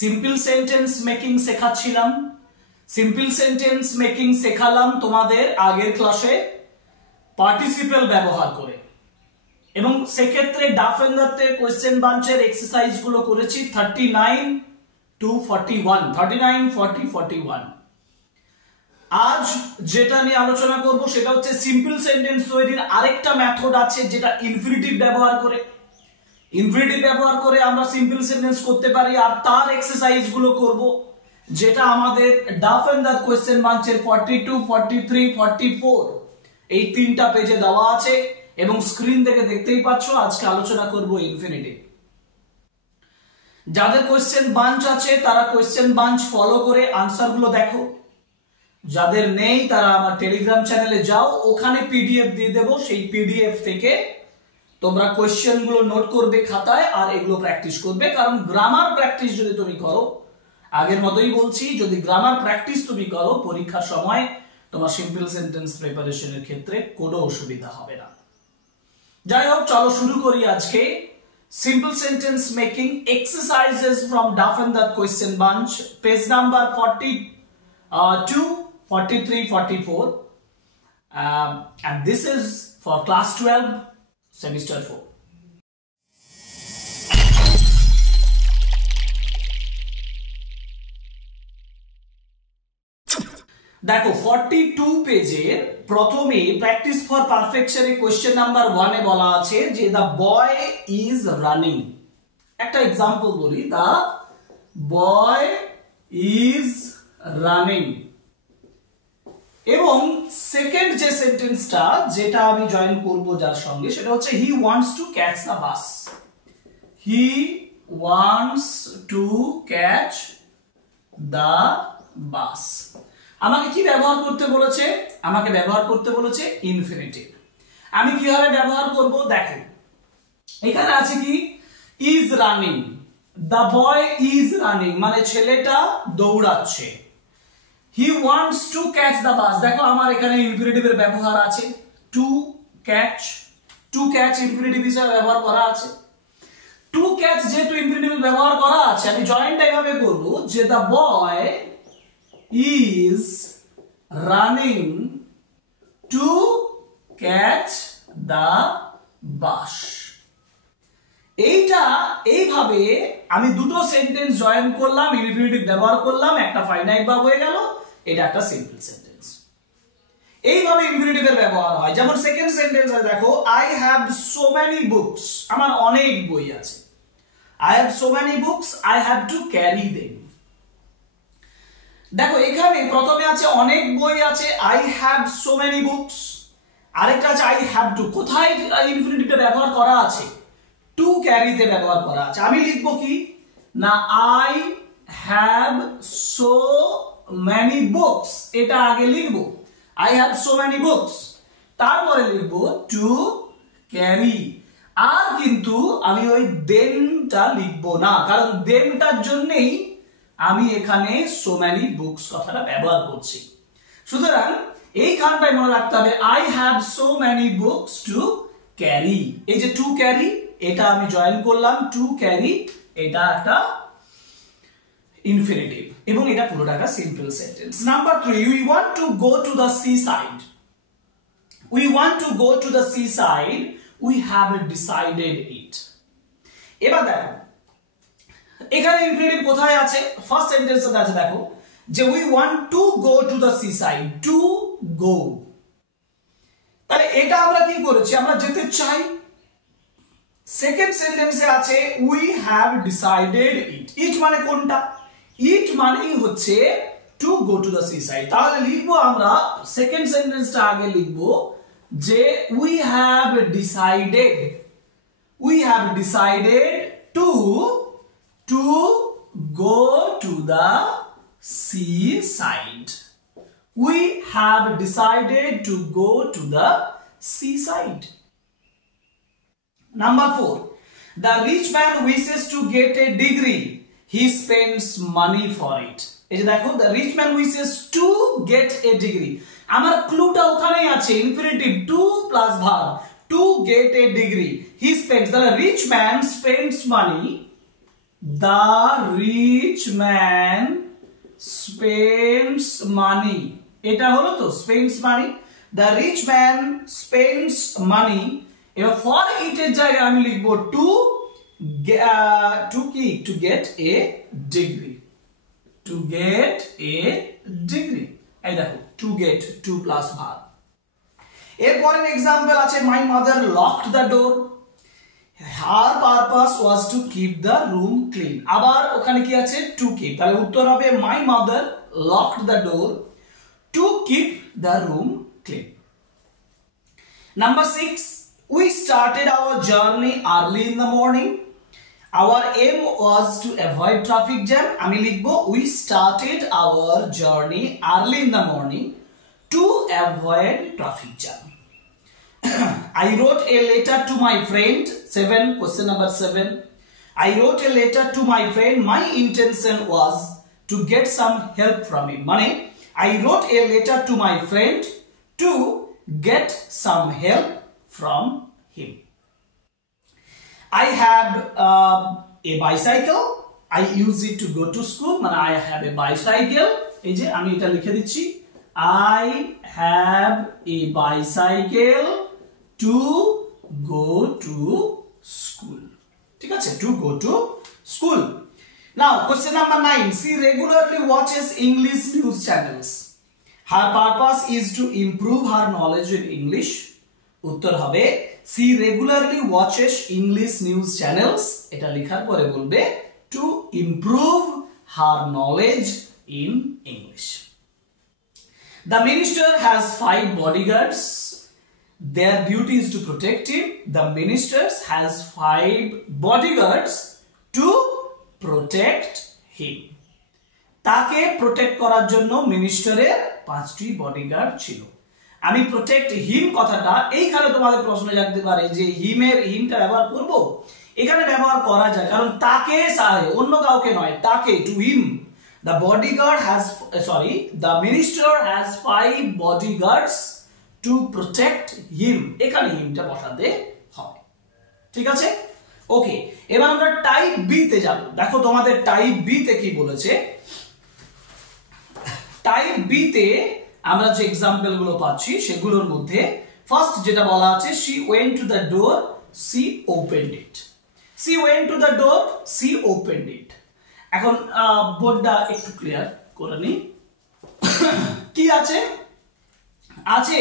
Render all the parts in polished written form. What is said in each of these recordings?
Simple sentence making শেখাচ্ছিলাম। Simple sentence making শেখালাম তোমাদের আগের ক্লাসে পার্টিসিপেল ব্যবহার করে, এবং সেক্ষেত্রে ডাফ এন্ড দ্য কোয়েশ্চেন বাঞ্চের এক্সারসাইজ গুলো করেছি 39 to 41, 39, 40, 41। আজ যেটা নিয়ে আলোচনা করব সেটা হচ্ছে সিম্পল সেন্টেন্স তৈরির আরেকটা মেথড আছে, যেটা ইনফিনিটিভ ব্যবহার করে। ইনফিনিটিভ ব্যবহার করে আমরা সিম্পল সেন্টেন্স করতে পারি, আর তার এক্সারসাইজ গুলো করব, যেটা আমাদের ডাফ এন্ড দ্য কোয়েশ্চেন বাঞ্চের 42, 43, 44 এই তিনটা পেজে দেওয়া আছে, এবং স্ক্রিন থেকে দেখতেই পাচ্ছ। আজকে আলোচনা করব ইনফিনিটিভ। যাদের কোয়েশ্চেন বাঞ্চ আছে তারা কোয়েশ্চেন বাঞ্চ ফলো করে আনসার গুলো দেখো, যাদের নেই তারা আমার টেলিগ্রাম চ্যানেলে যাও, ওখানে পিডিএফ দিয়ে দেবো। সেই পিডিএফ থেকে তোমরা কোয়েশ্চেন গুলো নোট করবে খাতায়, আর এগুলো প্র্যাকটিস করবে। কারণ গ্রামার প্র্যাকটিস যদি তুমি করো, আগের মতোই বলছি, যদি গ্রামার প্র্যাকটিস তুমি করো, পরীক্ষার সময় তোমার সিম্পল সেন্টেন্স প্রিপারেশনের ক্ষেত্রে কোনো অসুবিধা হবে না। যাই হোক, চলো শুরু করি আজকে simple sentence making exercises from Duff and the question bunch, page number 42, 43, 44, and this is for class 12, semester 4. দেখো 42 পেজের প্রথমে প্র্যাকটিস ফর পারফেকশনে কোশ্চেন নাম্বার 1 এ বলা আছে যে দ্য বয় ইজ রানিং। একটা এক্সাম্পল বলি, দ্য বয় ইজ রানিং। এবং second যে সেন্টেন্সটা, যেটা আমি জয়েন করব যার সঙ্গে, সেটা হচ্ছে he wants to catch the bus. He wants to catch the bus. আমাকে কি ব্যবহার করতে বলেছে? আমাকে ব্যবহার করতে বলেছে ইনফিনিটিভ। আমি কিভাবে ব্যবহার করব দেখো, এখানে আছে কি is running, the boy is running মানে ছেলেটা দৌড়াচ্ছে। He wants to catch the bus, দেখো আমার এখানে ইনফিনিটিভের ব্যবহার আছে to catch. To catch infinitive হিসেবে ব্যবহার করা আছে। টু ক্যাচ যেহেতু ইনফিনিটিভ ব্যবহার করা আছে, আমি জয়েন্টটা এভাবে করব যে the boy is running to catch the bus। এইভাবে আমি দুটো সেন্টেন্স জয়েন করলাম, ইনফিনিটিভ ব্যবহার করলাম, একটা ফাইনাইট ভার্ব হয়ে গেল, এটা একটা সিম্পল সেন্টেন্স। এইভাবে ইনফিনিটিভের ব্যবহার হয়। যেমন সেকেন্ড সেন্টেন্সে দেখো, I have so many books, আমার অনেক বই আছে। I have so many books, I have to carry them. দেখো এখানে প্রথমে আছে অনেক বই আছে, I have so many books. আরেকটা আছে আই হ্যাভ টু। কোথায় ইনফিনিটিভটা ব্যবহার করা আছে? টু ক্যারিতে ব্যবহার করা আছে। আমি লিখবো কি না, I have so many books, এটা আগে লিখবো, I have so many books. তারপরে লিখবো টু ক্যারি। আর কিন্তু আমি ওই দেনটা লিখবো না, কারণ দেনটার জন্যই আমি এখানে সো মেনি বুকস কথাটা ব্যবহার করছি। সুতরাং এইখানটায় মনে রাখতে হবে I have so many books to carry. এই যে টু ক্যারি, এটা আমি জয়েন করলাম, টু ক্যারি, এটা একটা ইনফিনিটিভ, এবং এটা পুরোটা একটা simple sentence. Number 3, we want to go to the sea side. We want to go to the sea side, we have decided it. এবার দেখো এখানে ইনফিনিটিভ কোথায় আছে? ফার্স্ট সেন্টেন্সে আছে, দেখো যে we want to go to the sea side, to go. তাহলে এটা আমরা কি করেছি? আমরা যেতে চাই। সেকেন্ড সেন্টেন্সে আছে উই হ্যাভ ডিসাইডেড ইট। ইট মানে কোনটা? ইট মানেই হচ্ছে two go to the sea side. তাহলে লিখবো আমরা সেকেন্ড সেন্টেন্সটা আগে লিখবো যে we have decided, we have decided to go to the seaside. We have decided to go to the seaside. Number 4, the rich man wishes to get a degree. He spends money for it. এই যে দেখো, the rich man wishes to get a degree. আমার ক্লুটা ওখানেই আছে, infinitive to plus verb, to get a degree. He spends, the rich man spends money the rich man spends money, এটা হলো তো spends money, the rich man spends money, এবার for it এর জায়গায় আমি লিখবো to get a degree, to get a degree, এই দেখো to get to plus verb। এরপরের এক্সাম্পল আছে my mother locked the door, her purpose was to keep the room clean, আবার ওখানে কি আছে to keep, তাহলে উত্তর হবে my mother locked the door to keep the room clean। Number 6, we started our journey early in the morning, our aim was to avoid traffic jam, আমি লিখবো we started our journey early in the morning to avoid traffic jam। I wrote a letter to my friend, 7, question number 7, I wrote a letter to my friend, my intention was to get some help from him, মানে I wrote a letter to my friend to get some help from him। I have a bicycle, I use it to go to school, মানে I have a bicycle, এই যে আমি এটা লিখে দিচ্ছি I have a bicycle to go to school, ঠিক আছে, to go to school। Now question number 9, she regularly watches English news channels, her purpose is to improve her knowledge in English, উত্তর হবে she regularly watches English news channels, এটা লেখার পরে বলবে to improve her knowledge in English। The minister has 5 bodyguards, their duty is to protect him, the minister has 5 bodyguards to protect him, তাকে protect করার জন্য মিনিস্টারের 5টি বডিগার্ড ছিল। আমি প্রোটেক্ট হিম কথাটা এইখানে তোমাদের প্রশ্ন জাগতে পারে যে হিমটা ব্যবহার করব, এখানে ব্যবহার করা যায় কারণ তাকে অন্য কাউকে নয়, তাকে, to him. The bodyguard has the minister has 5 bodyguards to protect him, এখানে হিমটা বসাতে হবে, ঠিক আছে। ওকে, এবার আমরা টাইপ বি তে যাব। দেখো তোমাদের টাইপ বি তে কি বলেছে। টাইপ বি তে আমরা যে एग्जांपल গুলো পাচ্ছি সেগুলোর মধ্যে ফার্স্ট যেটা বলা আছে she went to the door, she opened it, she went to the door, she opened it। এখন বোর্ডটা একটু ক্লিয়ার করে নি। কি আছে, আছে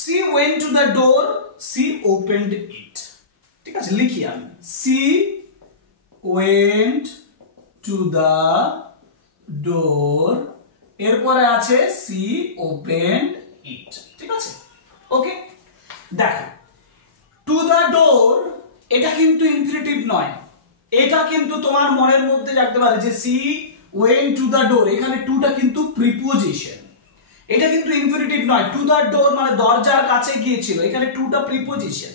she went to the door, she opened it, ঠিক আছে, লিখি আমি she went to the door, এরপরে আছে she opened it, ঠিক আছে। ওকে, দেখো to the door এটা কিন্তু ইনফিনিটিভ নয়, এটা কিন্তু তোমার মনের মধ্যে জাগতে পারে যে she went to the door, এখানে to টা কিন্তু প্রিপোজিশন, এটা কিন্তু ইনফিনিটিভ নয়। to the door মানে দরজার কাছে গিয়েছিল, এখানে to টা প্রিপোজিশন,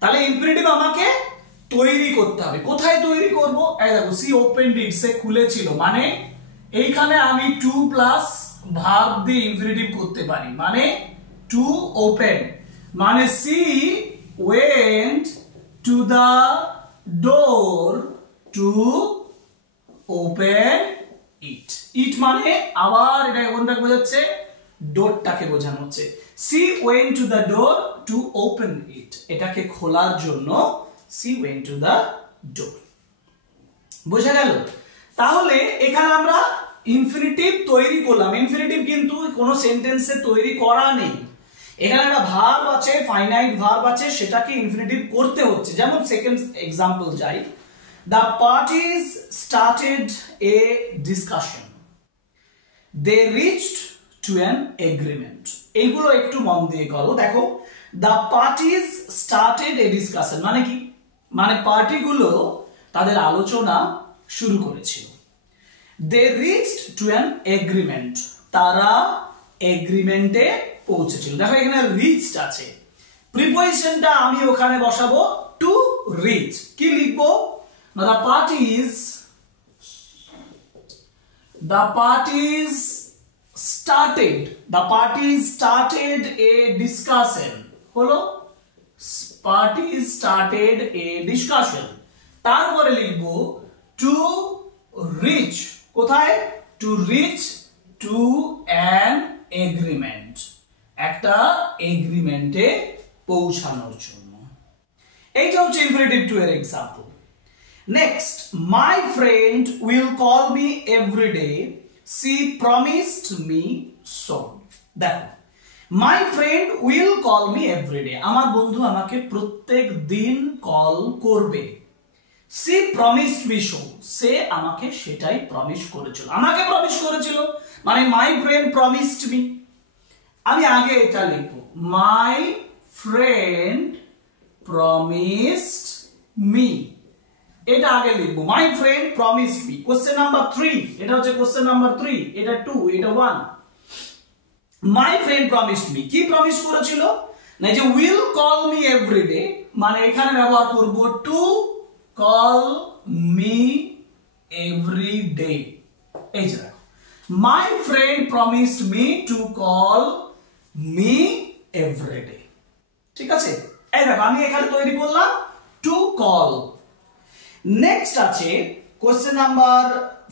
তাহলে ইনফিনিটিভ আমাকে তৈরি করতে হবে। কোথায় তৈরি করব, এই দেখো she opened it, সে খুলেছিল, মানে এইখানে আমি to প্লাস ভার্ব দিয়ে ইনফিনিটিভ করতে পারি, মানে to open, মানে she went to the door to open it, it মানে আবার এটা কোনটাকে বোঝাচ্ছে, ডোরটাকে বোঝানো হচ্ছে। she went to the door to open it, এটাকে খোলার জন্য she went to the door, বোঝা গেল। তাহলে এখানে আমরা ইনফিনিটিভ তৈরি করলাম, ইনফিনিটিভ কিন্তু কোনো সেন্টেন্সে তৈরি করা নেই, এখানে একটা ভার্ব আছে, ফাইনাইট ভার্ব আছে, সেটাকে ইনফিনিটিভ করতে হচ্ছে। যেমন সেকেন্ড एग्जांपल যাই, the parties started a discussion, they reached to an agreement, এইগুলো একটু মন দিয়ে করো। দেখো the parties started a discussion মানে কি, মানে পার্টিগুলো তাদের আলোচনা শুরু করেছিল। they reached to an agreement, তারা এগ্রিমেন্টে পৌঁছেছিল। দেখো এখানে রিচড আছে, প্রিপোজিশনটা আমি ওখানে বসাবো টু রিচ, কি লিখবো, the parties started a discussion, হলো parties started a discussion, তারপরে লিখবো টু রিচ, কোথায়? To reach to an agreement, একটা এগ্রিমেন্টে পৌঁছানোর জন্য। এইটা হচ্ছে ইনফিনিটিভ টু এর example. Next, my friend will call me every day, she promised me so. দেখো, my friend will call me every day, আমার বন্ধু আমাকে প্রত্যেক দিন কল করবে। সি প্রমিসড মি সো, সে আমাকে সেটাই প্রমিস করেছিল, আমাকে প্রমিস করেছিল, মানে মাই ফ্রেন্ড প্রমিসড মি। আমি আগে এটা লিখবো, মাই ফ্রেন্ড প্রমিসড মি, এটা আগে লিখবো, my friend promised me. Question number 3, এটা হচ্ছে কোশ্চেন নাম্বার 3, এটা 2, এটা 1। মাই ফ্রেন্ড প্রমিসড মি, কি প্রমিস করেছিল? না, যে will call me every day, মানে এখানে ব্যবহার করব to call me every day. এই যে দেখো, my friend promised me to call me every day. ঠিক আছে, এই দেখো আমি এখানে তৈরি করলাম টু কল। নেক্সট আছে question number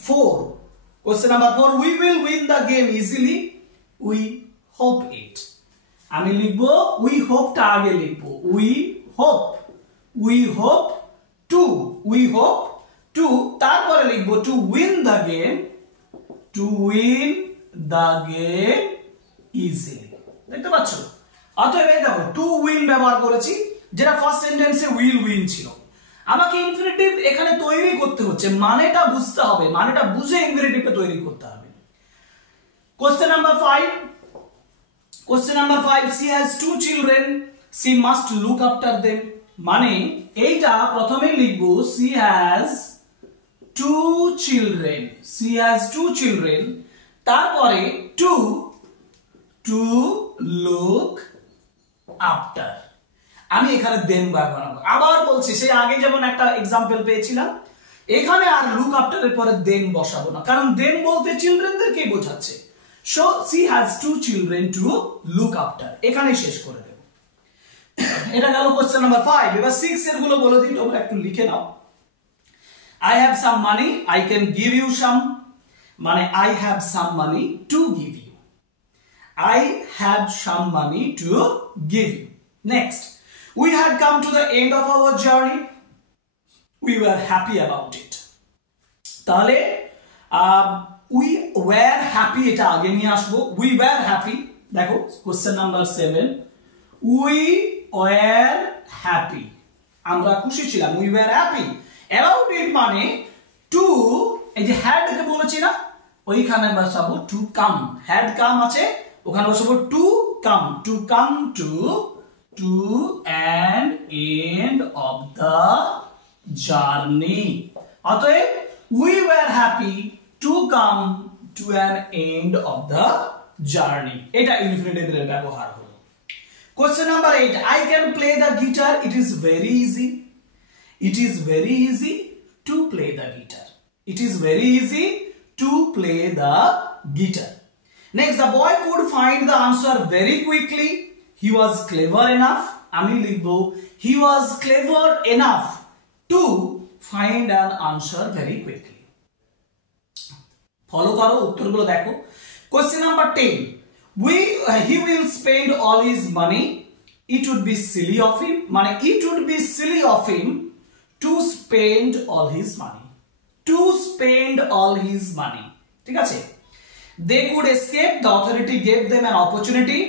4। Question number 4, we will win the game easily, we hope it. আমি লিখবো উই হোপটা আগে লিখবো, we hope to, we hope to, তারপরে লিখবো to win the game, to win the game easily. দেখতে পাচ্ছ? অতএব এই দেখো টু উইন ব্যবহার করেছি, যেটা ফার্স্ট সেন্টেন্সে উইল উইন ছিল। আমাকে ইনফিনিটিভ এখানে তৈরি করতে হচ্ছে, মানেটা বুঝতে হবে, মানেটা বুঝে ইনফিনিটিভটা তৈরি করতে হবে। Question number 5, question number 5, she has 2 children, she must look after them। মানে এইটা প্রথমে লিখবো she has 2 children, she has 2 children, তারপরে to look after, আমি এখানে দেন ব্যবহার করব। আবার বলছি, সেই আগে যেমন একটা এক্সাম্পল পেয়েছিলাম, এখানে আর লুক আফটার এর পরে দেন বসাবো না, কারণ দেন বলতে চিলড্রেনদেরকেই বোঝাচ্ছে। So she has 2 children to look after, এখানেই শেষ করে দেব। এটা গেল কোশ্চেন নাম্বার 5। এবার 6 এর গুলো বলে দিই, তোমরা একটু লিখে নাও। I have some money, I can give you some, মানে I have some money to give you, I have some money to give you। Next, we had come to the end of our journey, we were happy about it। তাহলে we were happy এটা আগে নিয়ে আসবো, we were happy। দেখো question number 7, we were happy, আমরা খুশি ছিলাম, we were happy about it, মানে to, এই যে had কে বলেছি না, ওইখানে বসাবো to come, had come আছে, ওখানে বসাবো to come to an end of the journey। অতএব we were happy to come to an end of the journey, এটা ইনফিনিটিভের ব্যবহার হলো। Question number 8, I can play the guitar, it is very easy, it is very easy to play the guitar, it is very easy to play the guitar। Next, the boy could find the answer very quickly, he was clever enough, আমি লিখবো he was clever enough to find an answer very quickly। Follow করো, উত্তরগুলো দেখো। Question number 10, he will spend all his money, it would be silly of him, মানে it would be silly of him to spend all his money, to spend all his money। ঠিক আছে, they could escape, the authority gave them an opportunity,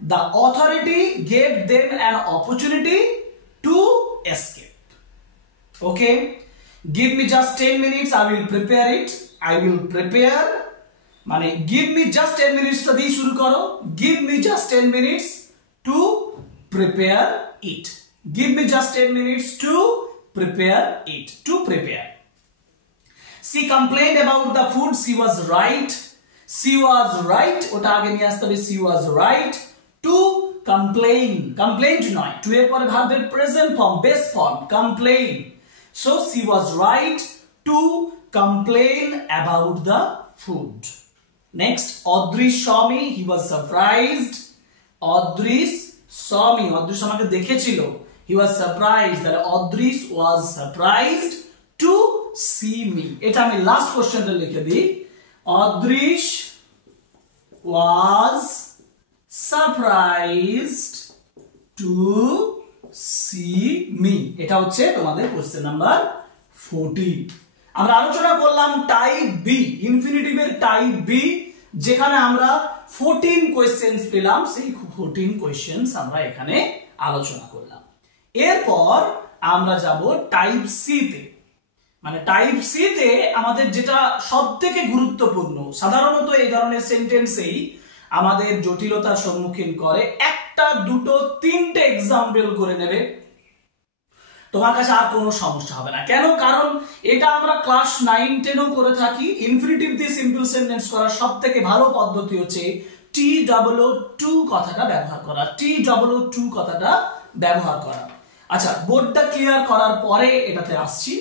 the authority gave them an opportunity to escape। Okay, give me just 10 minutes, I will prepare it, I will prepare, মানে give me just 10 minutes টা দিয়ে শুরু করো, give me just 10 minutes to prepare it, give me just 10 minutes to prepare it, to prepare। She complained about the food, she was right, she was right, ওটা আগে নিয়ে আসতে হবে, she was right to complain, complaint নয়, to এর পরে ভার্বের present form, base form, complain। So she was right to complain about the food। Next, Odrish saw me, he was surprised, Odrish saw me, Odrish আমাকে দেখেছিল, he was surprised, that Odrish was surprised to see me. এটা আমি last কোশ্চেনটা লিখে দিই। অদৃশ was surprised to see me. এটা হচ্ছে তোমাদের কোশ্চেন নাম্বার 40। আমরা আলোচনা করলাম টাইপ বি, ইনফিনিটিভের টাইপ বি, যেখানে আমরা 14 কোশ্চেনস পেলাম। সেই 14 কোশ্চেনস আমরা এখানে আলোচনা করলাম। এরপর আমরা যাব টাইপ সি তে। মানে টাইপ সি তে আমাদের যেটা সবথেকে গুরুত্বপূর্ণ, সাধারণত এই ধরনের সেন্টেন্সেই আমাদের জটিলতার সম্মুখীন করে। একটা, দুটো, তিনটে এক্সাম্পল করে নেবে, তোমার কাছে আর কোনো সমস্যা হবে না। কেন? কারণ এটা আমরা ক্লাস 9, 10ও করে থাকি। ইনফিনিটিভ দিয়ে সিম্পল সেন্টেন্স করার সবথেকে ভালো পদ্ধতি হচ্ছে TOO2 কথাটা ব্যবহার করা। TOO2 কথাটা ব্যবহার করা। আচ্ছা, বোর্ডটা ক্লিয়ার করার পরে এটাতে আসছি।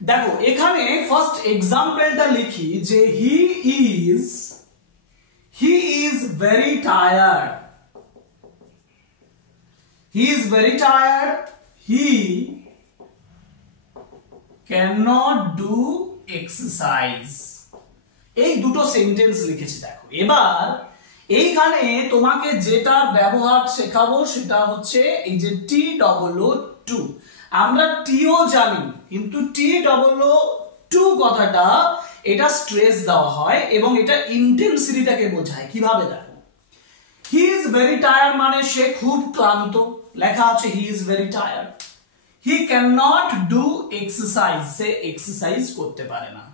দেখো এখানে ফার্স্ট এক্সাম্পলটা লিখি যে হি is very tired. He is very tired, he cannot do exercise। এই দুটো সেন্টেন্স লিখেছি। দেখো এবার এইখানে তোমাকে যেটা ব্যবহার শেখাবো সেটা হচ্ছে এই যে TOO2। আমরা টিও জানি, কিন্তু TOO2 কথাটা এটা স্ট্রেস দেওয়া হয় এবং এটা ইন্টেন্সিটিটাকে বোঝায়। কিভাবে? দেখো হি ইজ ভেরি টায়ার্ড মানে সে খুব ক্লান্ত, লেখা আছে হি is very tired. He can not do exercise, say exercise করতে পারে না।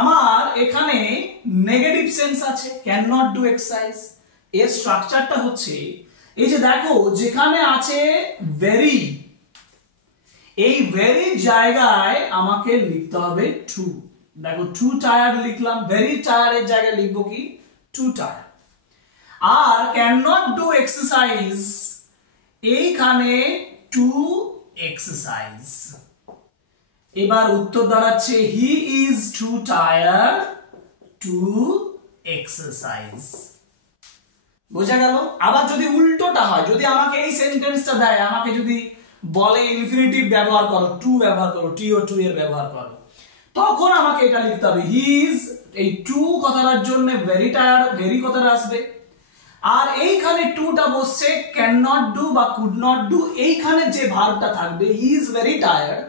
আমার এখানে নেগেটিভ সেন্স আছে, ক্যান নট ডু এক্সারসাইজ। এর স্ট্রাকচারটা হচ্ছে এই যে দেখো যেখানে আছে ভেরি, এই ভেরি জায়গায় আমাকে লিখতে হবে টু। দেখো টু টায়ার্ড লিখলাম, ভেরি টায়ার্ডের জায়গায় লিখবো কি? Too tired. আর ক্যান নট ডু এক্সারসাইজ, এইখানে টু এক্সারসাইজ। এবার উত্তর দাঁড়াচ্ছে he is too tired to exercise. বোঝা গেল? আবার যদি উল্টোটা হয়, যদি আমাকে এই সেন্টেন্সটা দেয়, আমাকে যদি বলে ইনফিনিটিভ ব্যবহার করো, টু ব্যবহার করো, TOO2 এর ব্যবহার করো, তখন আমাকে এটা লিখতে হবে হি ইজ, এই টু কথাটার জন্য ভেরি টায়ার্ড, ভেরি কথাটা আসবে। আর এইখানে টুটা বসছে ক্যান নট ডু বা কুড নট ডু, এইখানে যে ভার্বটা থাকবে he is very tired,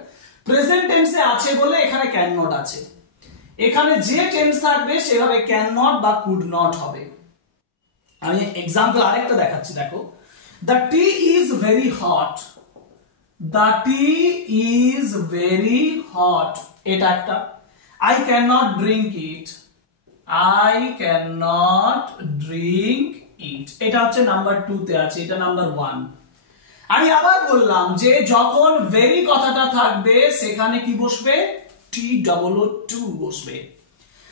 present টেন্সে আছে বলে এখানে ক্যান নট আছে। এখানে যে টেন্স থাকবে সেভাবে ক্যান নট বা কুড নট হবে। আমি এক্সাম্পল আরেকটা দেখাচ্ছি। দেখো the tea is very hot, the tea is very hot, এটা একটা। I can not drink it, I can not drink it, এটা হচ্ছে নাম্বার 2 তে আছে, এটা নাম্বার 1। আমি আবার বললাম যে যখন ভেরি কথাটা থাকবে সেখানে কি বসবে? TOO2 বসবে।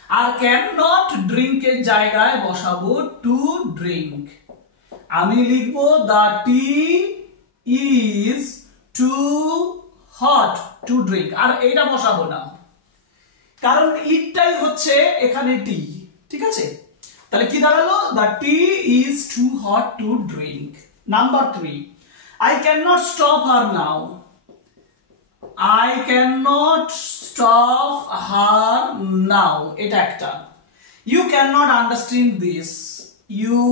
আর ক্যান নট ড্রিঙ্ক এর জায়গায় বসাবো টু ড্রিঙ্ক। আমি লিখবো the tea is too hot to drink, আর এইটা বসাবো না, কারণ ইটটাই হচ্ছে এখানে টি। ঠিক আছে? তাহলে কি দাঁড়ালো? The tea is too hot to drink. Number 3, I cannot stop her now, I cannot stop her now, এটা একটা। You cannot understand this, you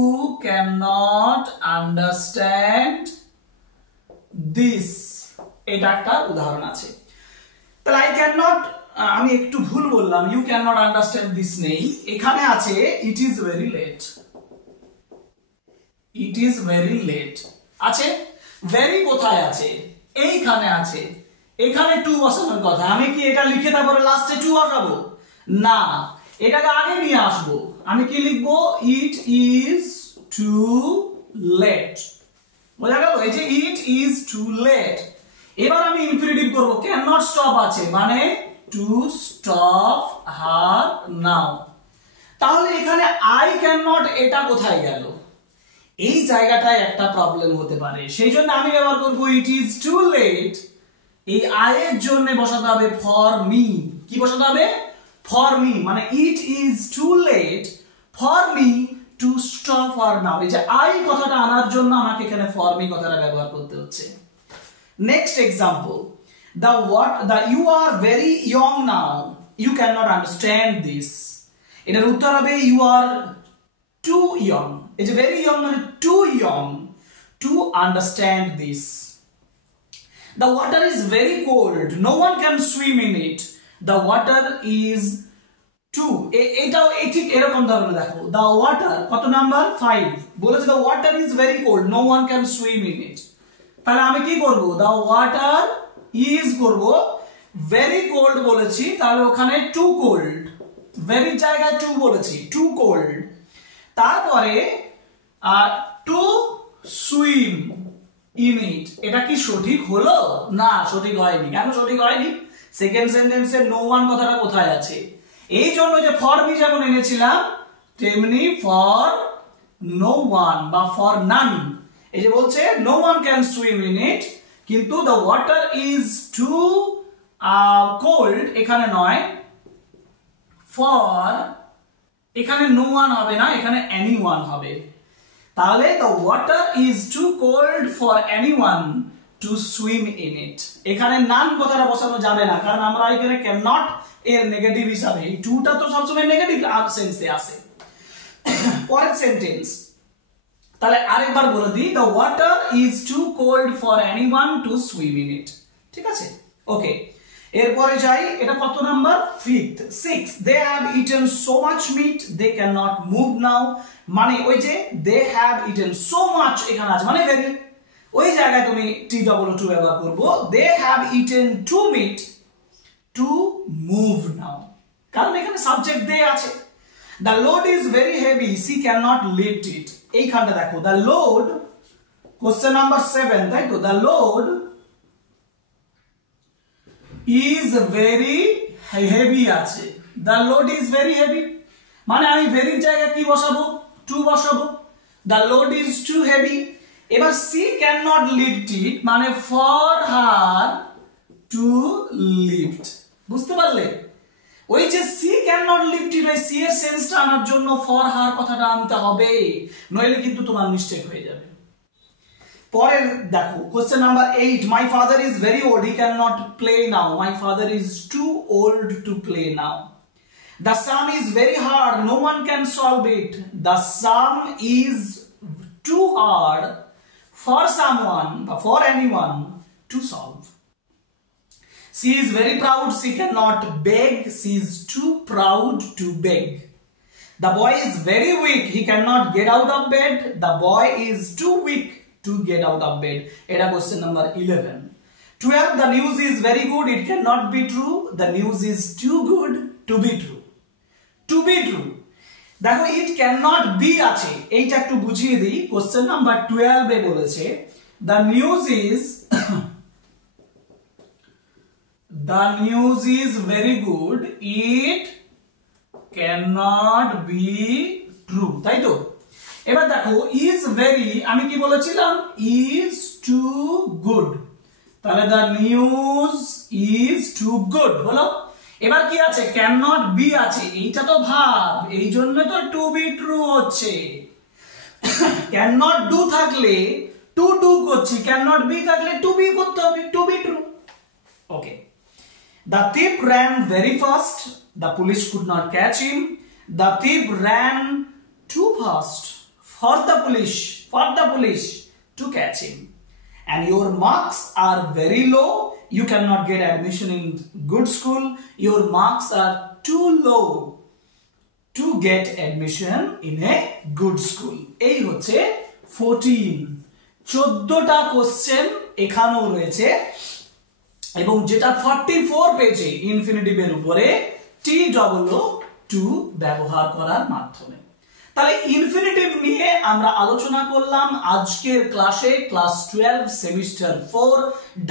cannot understand this, এটা একটা উদাহরণ আছে। তাহলে I cannot, আমি একটু ভুল বললাম, you cannot understand this নেই, এখানে আছে it is very late, it is very late আছে। ভেরি কোথায় আছে? এইখানে আছে। এখানে টু বসানোর কথা, আমি কি এটা লিখে তারপরে লাস্টে টু বসাবো? না, এটাকে আগে নিয়ে আসবো। আমি কি লিখবো? It is too late. বোঝা গেল? এই যে ইট ইজ টু লেট। এবার আমি ইনফিনিটিভ করব, ক্যান নট স্টপ আছে মানে টু স্টপ হার নাও। তাহলে এখানে আই ক্যান নট, এটা কোথায় গেল? এই জায়গাটায় একটা প্রবলেম হতে পারে, সেই জন্য আমি ব্যবহার করবো ইট ইজ টু লেট। এই আই এর জন্য বসাতে হবে ফর মি। কি বসাতে হবে? ফর মি, মানে it is too late for me to stop her now. এই যে আই কথাটা আনার জন্য আমাকে এখানে ফর মি কথাটা ব্যবহার করতে হচ্ছে। Next example, you are very young now, you cannot understand this. এটার উত্তর হবে you are too young. এই যে very young মানে too young to understand this. The water is very cold, no one can swim in it. The water is too, এটাও ঠিক এরকম ধরনের দেখো, the water কত নাম্বার 5 বলেছে the water is very cold, no one can swim in it. তাহলে আমি কি করব, the water is করব, very cold বলেছি তাহলে ওখানে too cold, very জায়গায় too বলেছি, too cold, তারপরে to swim in it, এটা কি সঠিক হলো? না, সঠিক হয়নি। কেন সঠিক হয়নি? সেকেন্ড সেন্টেন্সে নো ওয়ান কথাটা কোথায় আছে? এই জন্য যে ফর বি যেমন এনেছিলাম তেমনি ফর নো ওয়ান বা ফর নান, এই যে বলছে no one can swim in it, কিন্তু the water is too cold এখানে নয়, ফর এখানে নো ওয়ান হবে না, এখানে এনি ওয়ান হবে। তাহলে the water is too cold for anyone to swim in it, এখানে নান কথাটা বসানো যাবে না, কারণ আমরা এখানে cannot এর নেগেটিভ হিসাবে, এই টুটা তো সবসময় নেগেটিভ সেন্সে আসে। পরের সেন্টেন্স তাহলে আরেকবার বলে দিই, the water is too cold for anyone to swim in it, ঠিক আছে? ওকে, এরপরে যাই, এটা কত number? 6 they have eaten so much meat they cannot move now, মানে ওই যে they have eaten so much এখানে আছে মানে ভেরি, ওই জায়গায় তুমি TW2 ব্যবহার করব, they have eaten too meat to move now, কারণ এখানে সাবজেক্ট they আছে। the load is very heavy she cannot lift it, এইখানটা দেখো the load, কোশ্চেন নাম্বার 7, তাই তো, the load is very heavy আছে, the load is very heavy মানে আমি ভেরি জায়গায় কি বসাবো? টু বসাবো, the load is too heavy। এবার she cannot lift it মানে for her to lift, বুঝতে পারলে? ওই যে she cannot lift it, ওই she এর সেন্সটা আনার জন্য for her কথাটা আনতে হবে, নইলে কিন্তু তোমার মিস্টেক হয়ে যাবে। পরের দেখো question number 8, my father is very old he cannot play now, my father is too old to play now। the sum is very hard no one can solve it, the sum is too hard for someone for anyone to solve। she is very proud she cannot beg, she is too proud to beg। the boy is very weak he cannot get out of bed, the boy is too weak to get out of bed, এটা question number 11। 12 the news is very good it cannot be true, the news is too good to be true, to be true। দেখো it cannot be আছে, এইটা একটু বুঝিয়ে দিই, question number 12 এ বলেছে the news is very good it cannot be true, তাই তো? এবার দেখো is very, আমি কি বলেছিলাম? is too good, তাহলে the news is too good বলো। এবার কি আছে? cannot be আছে, এইটা তো ভাব, এই জন্য তো to be true হচ্ছে। cannot do থাকলে to do করছি, cannot be থাকলে to be করতে হবে, to be true। Okay, the thief ran very fast the police could not catch him, the thief ran too fast for the police to catch him, and your marks are very low you cannot get admission in good school, your marks are too low to get admission in a good school। এই হচ্ছে 14টা question এখানেও রয়েছে, এবং যেটা 44 পেজে ইনফিনিটিভের উপরে TW2 ব্যবহার করার মাধ্যমে। তাহলে ইনফিনিটিভ নিয়ে আমরা আলোচনা করলাম আজকের ক্লাসে, ক্লাস 12 সেমিস্টার 4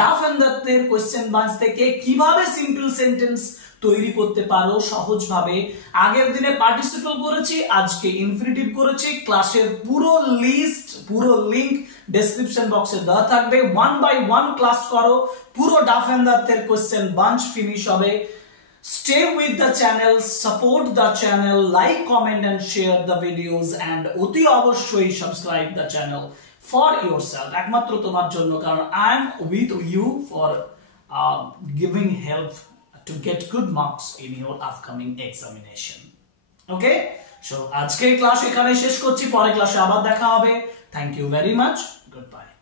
ডাফ এন্ড দত্তের কোশ্চেন বাংস থেকে কিভাবে সিম্পল সেন্টেন্স তৈরি করতে পারো সহজভাবে। আগের দিনে পার্টিসিপল করেছি, আজকে ইনফিনিটিভ করেছি। ক্লাসের পুরো লিস্ট, পুরো লিংক ডেসক্রিপশন বক্সে দেওয়া থাকবে। 1 বাই 1 ক্লাস করো, পুরো ডাফ এন্ড দত্তের কোশ্চেন বাঞ্চ ফিনিশ হবে। Stay with the channel, support the channel, like, comment and share the videos and অতি অবশ্যই subscribe the channel for yourself, একমাত্র তোমার জন্য, কারণ I am with you for giving help to get good marks in your upcoming examination. Okay, so আজকের class এখানে শেষ করছি, পরের ক্লাসে আবার দেখা হবে। Thank you very much. Goodbye.